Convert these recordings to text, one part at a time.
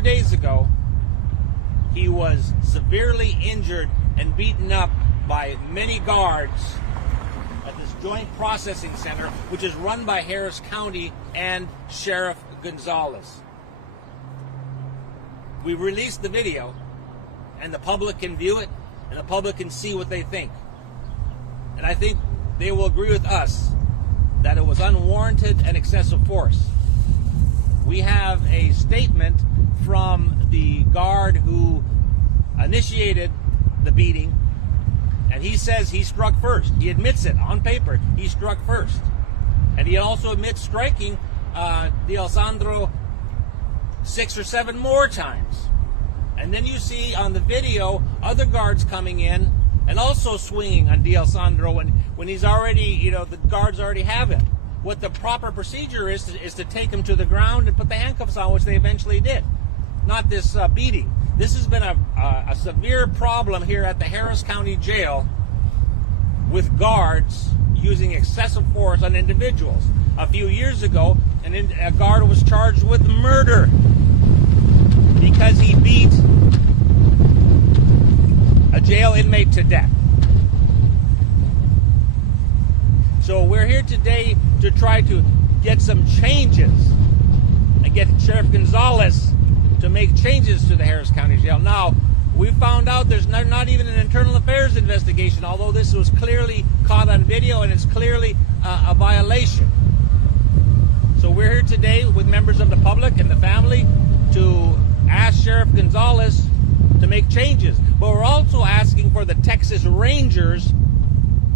2 days ago, he was severely injured and beaten up by many guards at this joint processing center, which is run by Harris County and Sheriff Gonzalez. We released the video, and the public can view it, and the public can see what they think. And I think they will agree with us that it was unwarranted and excessive force. We have a statement from the guard who initiated the beating, and he says he struck first. He admits it on paper. He struck first. And he also admits striking D'Alessandro 6 or 7 more times. And then you see on the video other guards coming in and also swinging on D'Alessandro when he's already, the guards already have him. What the proper procedure is to take him to the ground and put the handcuffs on, which they eventually did. Not this beating. This has been a severe problem here at the Harris County Jail with guards using excessive force on individuals. A few years ago, a guard was charged with murder because he beat a jail inmate to death. So we're here today to try to get some changes and get Sheriff Gonzalez to make changes to the Harris County Jail. Now, we found out there's not even an internal affairs investigation, although this was clearly caught on video and it's clearly a violation. So we're here today with members of the public and the family to ask Sheriff Gonzalez to make changes. But we're also asking for the Texas Rangers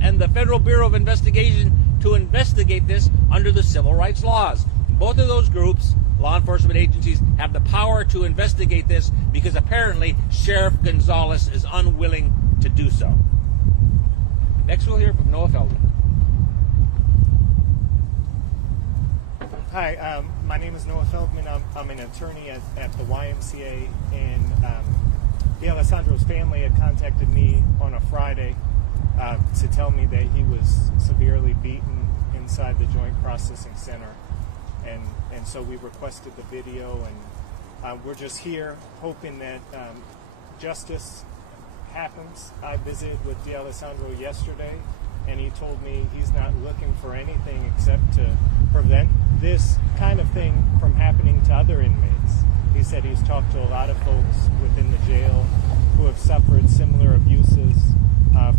and the Federal Bureau of Investigation to investigate this under the civil rights laws. Both of those groups, law enforcement agencies, have the power to investigate this because apparently Sheriff Gonzalez is unwilling to do so. Next we'll hear from Noah Feldman. Hi, my name is Noah Feldman. I'm an attorney at the YMCA, and D'Alessandro's family had contacted me on a Friday to tell me that he was severely beaten inside the Joint Processing Center. And so we requested the video, and we're just here hoping that justice happens. I visited with D'Alessandro yesterday, and he told me he's not looking for anything except to prevent this kind of thing from happening to other inmates. He said he's talked to a lot of folks within the jail who have suffered similar abuses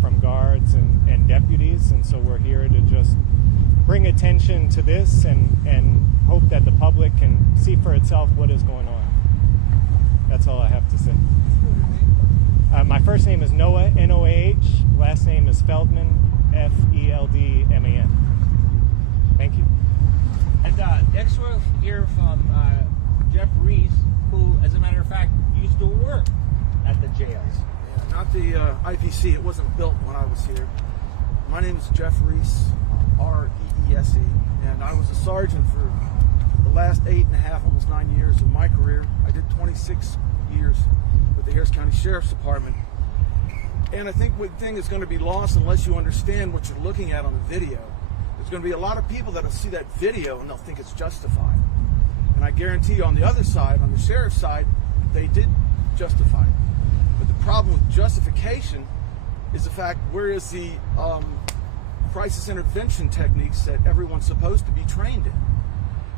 from guards and deputies, and so we're here to just bring attention to this and hope that the public can see for itself what is going on. That's all I have to say. My first name is Noah, N-O-A-H. Last name is Feldman, F-E-L-D-M-A-N. Thank you. And next we'll hear from Jeff Reese, who, as a matter of fact, used to work at the jails. Yeah, not the IPC. It wasn't built when I was here. My name is Jeff Reese, R-E-E-S-E, and I was a sergeant for the last 8.5, almost 9 years of my career. I did 26 years with the Harris County Sheriff's Department. And I think one thing is going to be lost unless you understand what you're looking at on the video. There's going to be a lot of people that will see that video and they'll think it's justified. And I guarantee you on the other side, on the sheriff's side, they did justify it. But the problem with justification is the fact, where is the crisis intervention techniques that everyone's supposed to be trained in?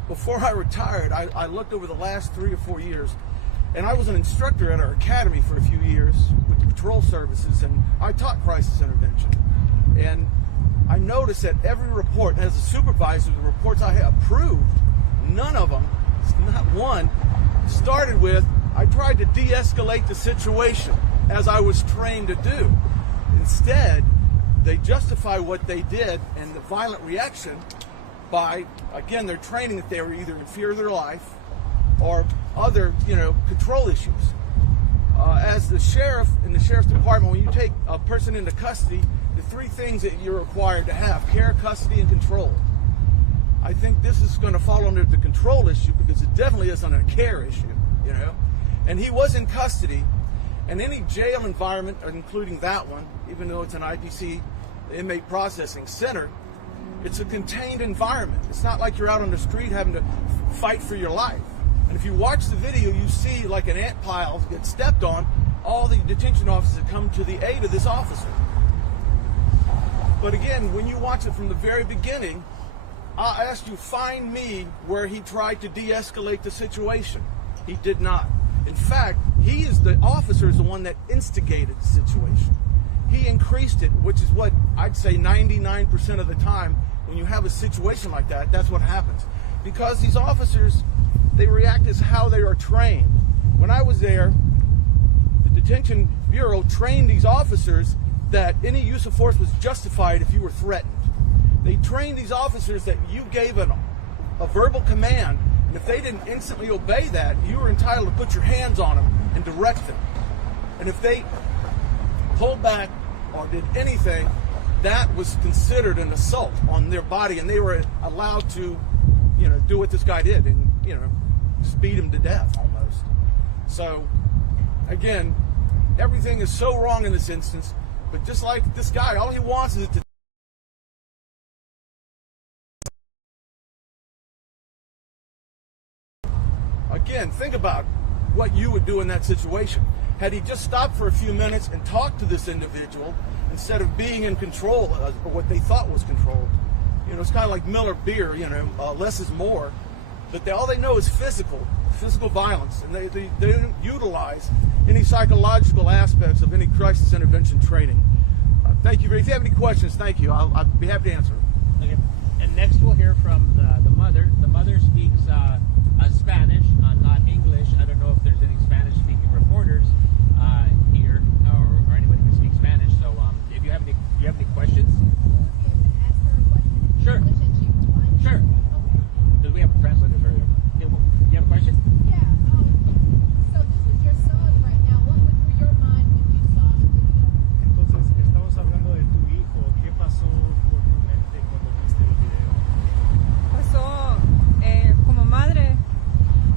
Before I retired, I looked over the last 3 or 4 years, and I was an instructor at our academy for a few years with the patrol services, and I taught crisis intervention. And I noticed that every report, and as a supervisor, the reports I have approved, none of them, not one, started with, I tried to de-escalate the situation as I was trained to do. Instead, they justify what they did and the violent reaction by, again, their training that they were either in fear of their life or other, control issues. As the sheriff in the sheriff's department, when you take a person into custody, the 3 things that you're required to have: care, custody, and control. I think this is going to fall under the control issue because it definitely isn't a care issue, And he was in custody, and any jail environment, including that one, even though it's an IPC, the Inmate Processing Center, it's a contained environment. It's not like you're out on the street having to fight for your life. And if you watch the video, you see like an ant pile get stepped on. All the detention officers come to the aid of this officer. But again, when you watch it from the very beginning, I asked you, find me where he tried to de-escalate the situation. He did not. In fact, the officer is the one that instigated the situation. He increased it, which is what I'd say 99% of the time when you have a situation like that, that's what happens. Because these officers, they react as how they are trained. When I was there, the Detention Bureau trained these officers that any use of force was justified if you were threatened. They trained these officers that you gave a verbal command, and if they didn't instantly obey that, you were entitled to put your hands on them and direct them. And if they pulled back or did anything, that was considered an assault on their body, and they were allowed to, do what this guy did and, just beat him to death almost. So, again, everything is so wrong in this instance, but just like this guy, all he wants is to Again, think about what you would do in that situation. Had he just stopped for a few minutes and talked to this individual instead of being in control, or what they thought was controlled. It's kind of like Miller beer, less is more. But all they know is physical violence, and they don't utilize any psychological aspects of any crisis intervention training. Thank you. If you have any questions, thank you. I'll be happy to answer. Okay. And next we'll hear from the mother. The mother speaks Spanish, not English. I don't know if there's any Spanish-speaking reporters here, or anybody can speak Spanish. So if you have any questions? Sure. Sure. Because we have translators earlier. You have a question? Yeah. So this is your son right now. What went through your mind when you saw the video? Entonces, estamos hablando de tu hijo. ¿Qué pasó por tu mente cuando viste el video? Pasó, como madre,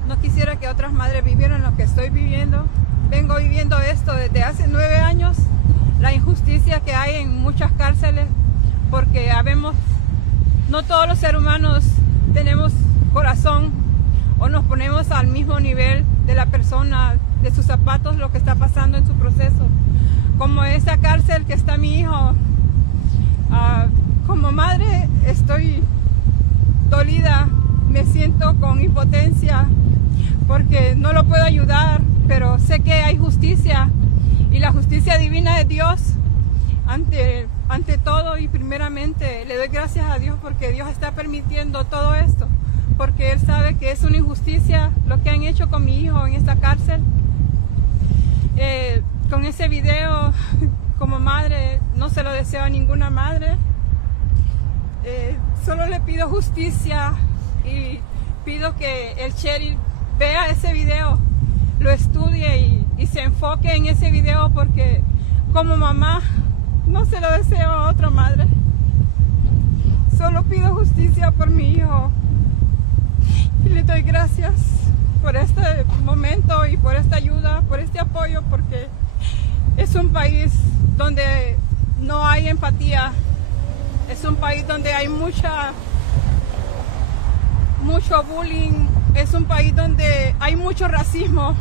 no quisiera que otras madres vivieran lo que estoy viviendo. Vengo viviendo esto desde hace 9 años, la injusticia que hay en muchas cárceles, porque no todos los seres humanos tenemos corazón o nos ponemos al mismo nivel de la persona, de sus zapatos, lo que está pasando en su proceso. Como esta cárcel que está mi hijo, como madre estoy dolida, me siento con impotencia porque no lo puedo ayudar, pero sé que hay justicia y la justicia divina de Dios ante todo, y primeramente le doy gracias a Dios porque Dios está permitiendo todo esto, porque Él sabe que es una injusticia lo que han hecho con mi hijo en esta cárcel. Con ese video, como madre, no se lo deseo a ninguna madre. Solo le pido justicia y pido que el sheriff vea ese video, lo estudie y se enfoque en ese video, porque como mamá no se lo deseo a otra madre. Solo pido justicia por mi hijo y le doy gracias por este momento y por esta ayuda, por este apoyo, porque es un país donde no hay empatía, es un país donde hay mucho bullying, es un país donde hay mucho racismo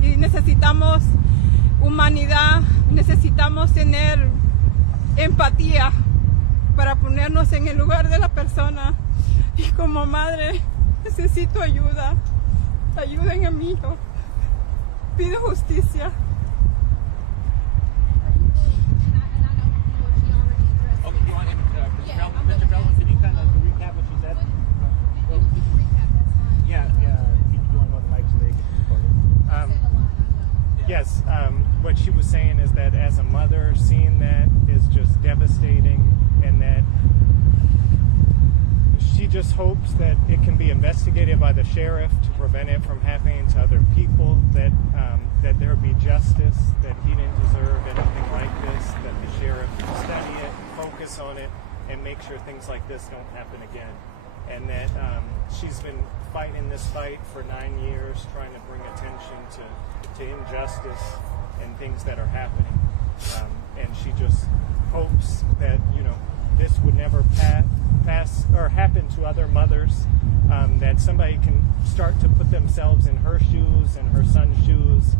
y necesitamos humanidad, necesitamos tener empatía para ponernos en el lugar de la persona, y como madre necesito ayuda. Ayuden a mi hijo, pido justicia. Okay, you want him to, Mr. Feldman, can you kind of recap what she said? Yeah, you want to go to the mic so they can record it. Yes, what she was saying is that as a mother, seeing that is just devastating, and that she just hopes that it can be investigated by the sheriff to prevent it from happening to other people, that there be justice, that he didn't deserve anything like this, that the sheriff study it, focus on it, and make sure things like this don't happen again. And that she's been fighting this fight for 9 years, trying to bring attention to injustice and things that are happening. And she just hopes that, this would never pass or happen to other mothers, that somebody can start to put themselves in her shoes and her son's shoes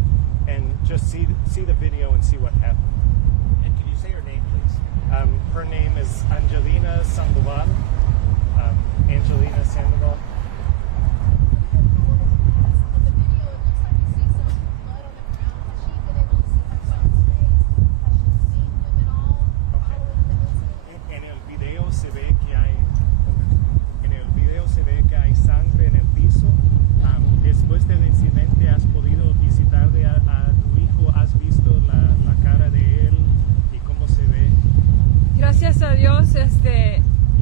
and just see the video and see what happened. And can you say her name, please? Her name is Angelina Sandoval. Angelina Sandoval. En el video se ve que hay sangre en el piso. Después del incidente, ¿has podido visitar a tu hijo? ¿Has visto la cara de él y cómo se ve? Gracias a Dios,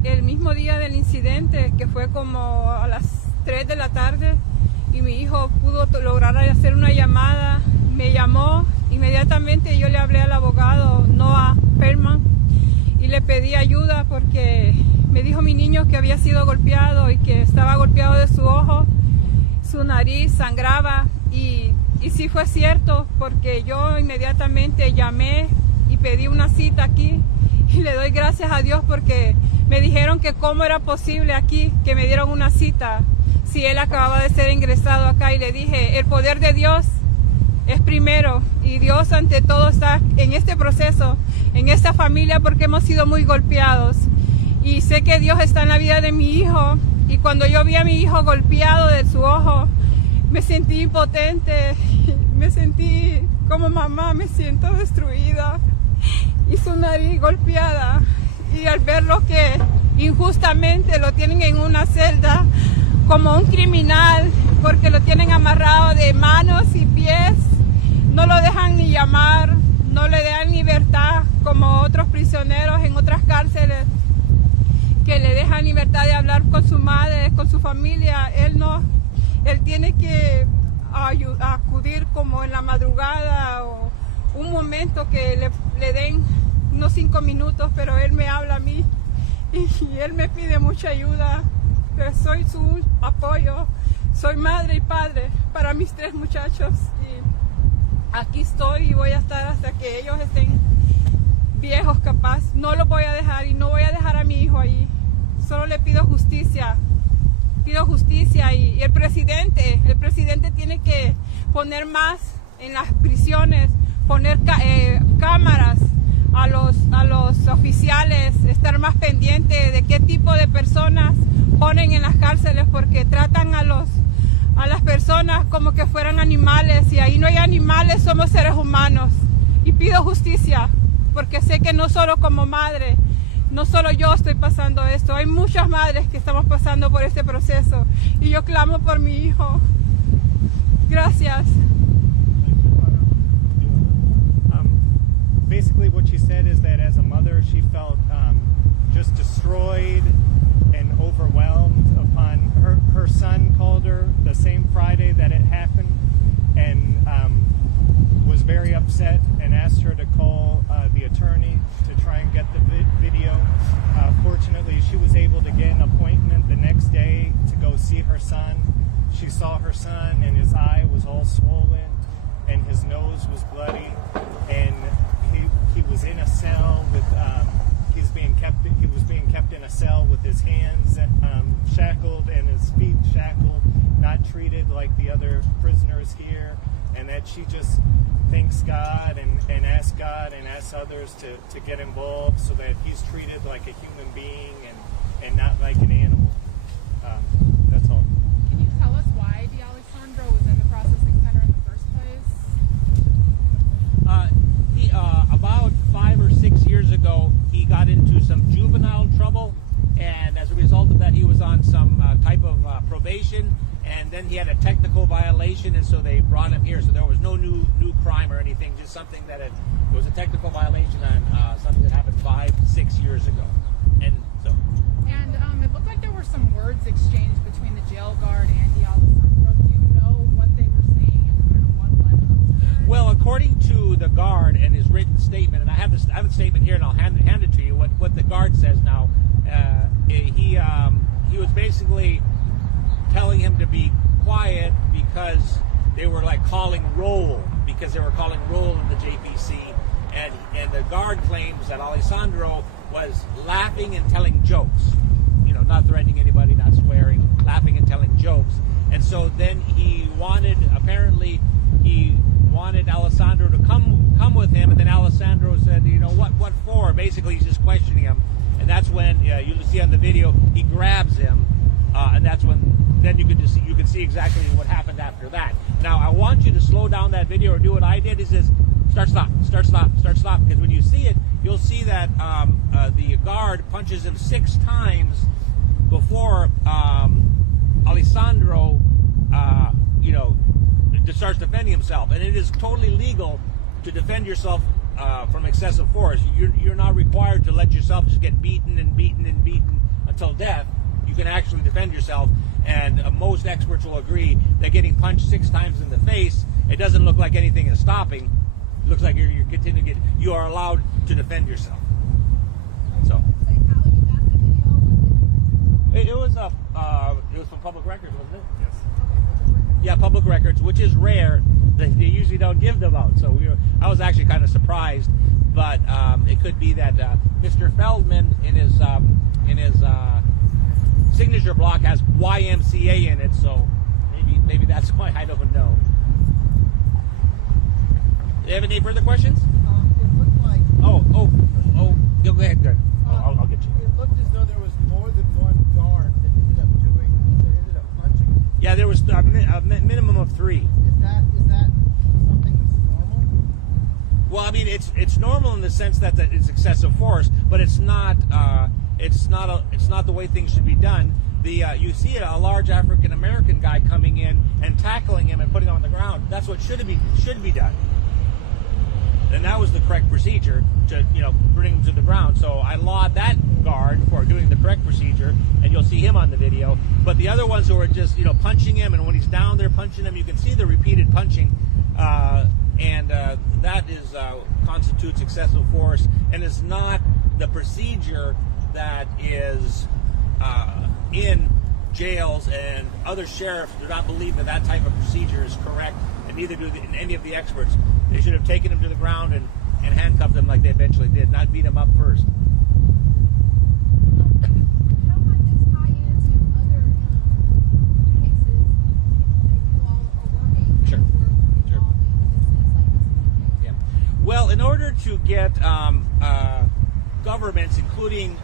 el mismo día del incidente, que fue como a las 3 de la tarde, y mi hijo pudo lograr hacer una llamada, me llamó, inmediatamente yo le hablé al abogado Noah Perman y le pedí ayuda porque me dijo mi niño que había sido golpeado y que estaba golpeado de su ojo, su nariz sangraba, y sí fue cierto, porque yo inmediatamente llamé y pedí una cita aquí, y le doy gracias a Dios porque me dijeron que cómo era posible aquí que me dieron una cita si él acababa de ser ingresado acá, y le dije, el poder de Dios es primero, y Dios ante todo está en este proceso, en esta familia, porque hemos sido muy golpeados, y sé que Dios está en la vida de mi hijo, y cuando yo vi a mi hijo golpeado de su ojo, me sentí impotente, me sentí como mamá, me siento destruida, y su nariz golpeada, y al verlo que injustamente lo tienen en una celda como un criminal, porque lo tienen amarrado de manos y pies, no lo dejan ni llamar, no le dan libertad como otros prisioneros en otras cárceles, que le dejan libertad de hablar con su madre, con su familia. Él no, él tiene que acudir como en la madrugada o un momento que le den unos 5 minutos, pero él me habla a mí y él me pide mucha ayuda. Pero soy su apoyo, soy madre y padre para mis 3 muchachos, y aquí estoy y voy a estar hasta que ellos estén viejos capaz. No los voy a dejar y no voy a dejar a mi hijo ahí. Solo le pido justicia y el presidente tiene que poner más en las prisiones, poner cámaras a los oficiales, estar más pendiente de qué tipo de personas ponen en las cárceles, porque tratan a las personas como que fueran animales, y ahí no hay animales, somos seres humanos. Y pido justicia, porque sé que no solo como madre, no solo yo estoy pasando esto, hay muchas madres que estamos pasando por este proceso, y yo clamo por mi hijo. Gracias. Basically what she said is that as a mother she felt just destroyed and overwhelmed upon her son called her the same Friday that it happened, and was very upset and asked her to call the attorney to try and get the video. Fortunately, she was able to get an appointment the next day to go see her son. She saw her son, and his eye was all swollen and his nose was bloody, and he was in a cell with he was being kept in a cell with his hands shackled and his feet shackled, not treated like the other prisoners here, and that she just thanks God and asks God and asks others to get involved so that he's treated like a human being and not like an animal. That's all. Can you tell us why D'Alessandro was in the processing center in the first place? About 5 or 6 years ago, he got into some juvenile trouble, and as a result of that, he was on some type of probation, and then he had a technical violation, and so they brought him here. So there was no new crime or anything, just something that it was a technical violation on something that happened 5-6 years ago, and so. And it looked like there were some words exchanged between the jail guard and D'Alessandro. Do you know what they were saying and kind of what led up to that? Well, according to the guard and his written statement, and I have a statement here, and I'll hand it to you. What the guard says now, he was basically telling him to be quiet because they were like calling roll in the JPC, and the guard claims that Alessandro was laughing and telling jokes. You know, not threatening anybody, not swearing, laughing and telling jokes. And so then he wanted Alessandro to come with him, and then Alessandro said, you know, what for? Basically, he's just questioning him. And that's when you'll see on the video, he grabs him, and that's when then you can see exactly what happened after that. Now, I want you to slow down that video or do what I did. It says, start, stop, start, stop, start, stop. Because when you see it, you'll see that the guard punches him 6 times before Alessandro, starts defending himself. And it is totally legal to defend yourself from excessive force. You're not required to let yourself just get beaten and beaten and beaten until death. You can actually defend yourself. And most experts will agree that getting punched 6 times in the face, it doesn't look like anything is stopping. It looks like you're continuing to you are allowed to defend yourself. So Say how you got the video. it was from public records, wasn't it? Yes. Yeah, public records, which is rare. They usually don't give them out. So I was actually kind of surprised, but it could be that Mr. Feldman in his signature block has YMCA in it, so maybe that's why. I don't know. Do you have any further questions? It looked like Oh, go ahead, good. I'll get you. it looked as though there was more than one guard that ended up punching. Yeah, there was a minimum of 3. Is that something that's normal? Well, I mean, it's normal in the sense that it's excessive force, but it's not the way things should be done. You see a large African American guy coming in and tackling him and putting him on the ground. That's what should be done. And that was the correct procedure to bring him to the ground. So I laud that guard for doing the correct procedure, and you'll see him on the video. But the other ones who are just punching him, and when he's down there punching him, you can see the repeated punching, and that constitutes excessive force, and is not the procedure that is in jails, and other sheriffs do not believe that type of procedure is correct, and neither do any of the experts. They should have taken him to the ground and handcuffed him like they eventually did, not beat him up first. How might this tie into other cases that you all are working Sure. or involved in incidents like this? Yeah. Well, in order to get governments, including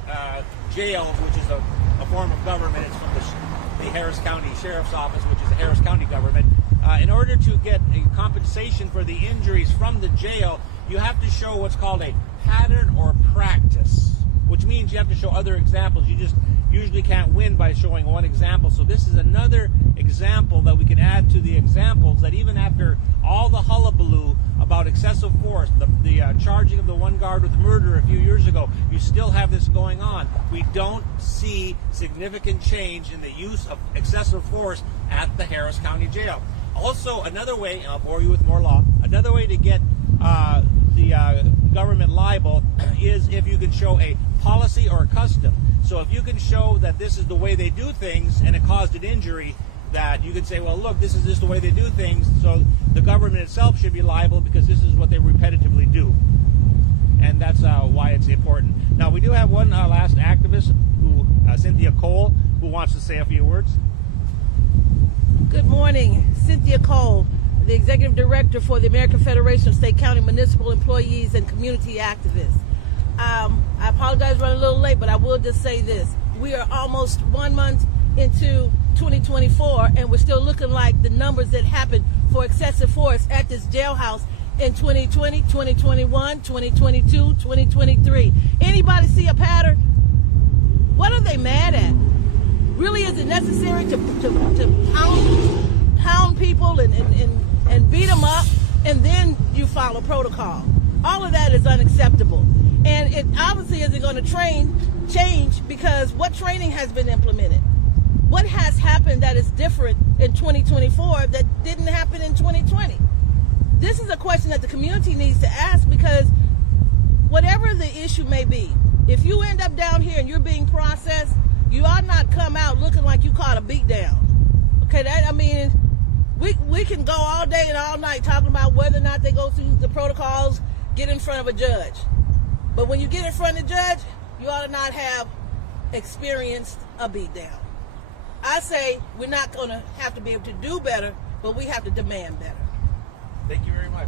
jails, which is a form of government, it's from the Harris County Sheriff's Office, which is the Harris County government. In order to get a compensation for the injuries from the jail, you have to show what's called a pattern or practice, which means you have to show other examples. You just usually can't win by showing one example. So this is another example that we can add to the examples, that even after all the hullabaloo about excessive force, the charging of the one guard with murder a few years ago, you still have this going on. We don't see significant change in the use of excessive force at the Harris County Jail. Also, another way, and I'll bore you with more law, another way to get the government liable is if you can show a policy or a custom. So if you can show that this is the way they do things and it caused an injury, that you can say, well, look, this is just the way they do things, so the government itself should be liable because this is what they repetitively do. And that's why it's important. Now, we do have one last activist, Cynthia Cole, who wants to say a few words. Good morning, Cynthia Cole, the Executive Director for the American Federation of State, County, Municipal Employees and Community Activists. I apologize for running a little late, but I will just say this. We are almost 1 month into 2024, and we're still looking like the numbers that happened for excessive force at this jailhouse in 2020, 2021, 2022, 2023. Anybody see a pattern? What are they mad at? Really, is it necessary to pound people and beat them up, and then you follow protocol? All of that is unacceptable. And it obviously isn't going to change because what training has been implemented? What has happened that is different in 2024 that didn't happen in 2020? This is a question that the community needs to ask, because whatever the issue may be, if you end up down here and you're being processed, you ought not come out looking like you caught a beat down. Okay, we can go all day and all night talking about whether or not they go through the protocols, get in front of a judge. But when you get in front of the judge, you ought to not have experienced a beatdown. I say we're not going to have to be able to do better, but we have to demand better. Thank you very much.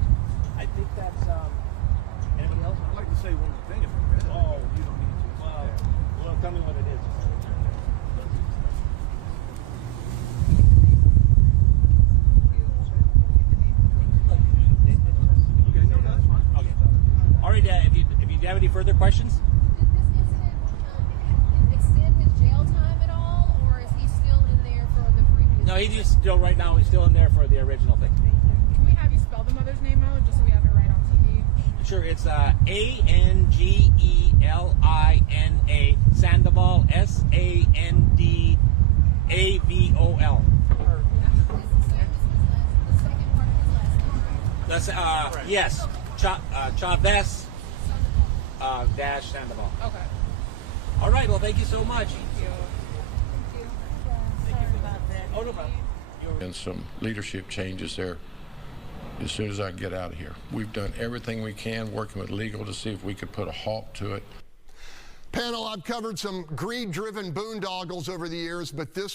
I think that's, anybody else? I'd like to say one more thing if I could. Oh. You don't need to. Well, tell me what it is. Okay. All right, if you have any further questions? Did this incident extend his jail time at all, or is he still in there for the previous? No, he's still, right now, he's still in there for the original thing. Can we have you spell the mother's name out just so we have it right on TV? Sure, it's Angelina, Sandoval, Sandavol. The second part of his last name, right? That's, yes, Chavez, dash Sandoval. Okay. All right, well, thank you so much. Oh, no problem. And some leadership changes there as soon as I can get out of here. We've done everything we can, working with legal to see if we could put a halt to it. Panel, I've covered some greed-driven boondoggles over the years, but this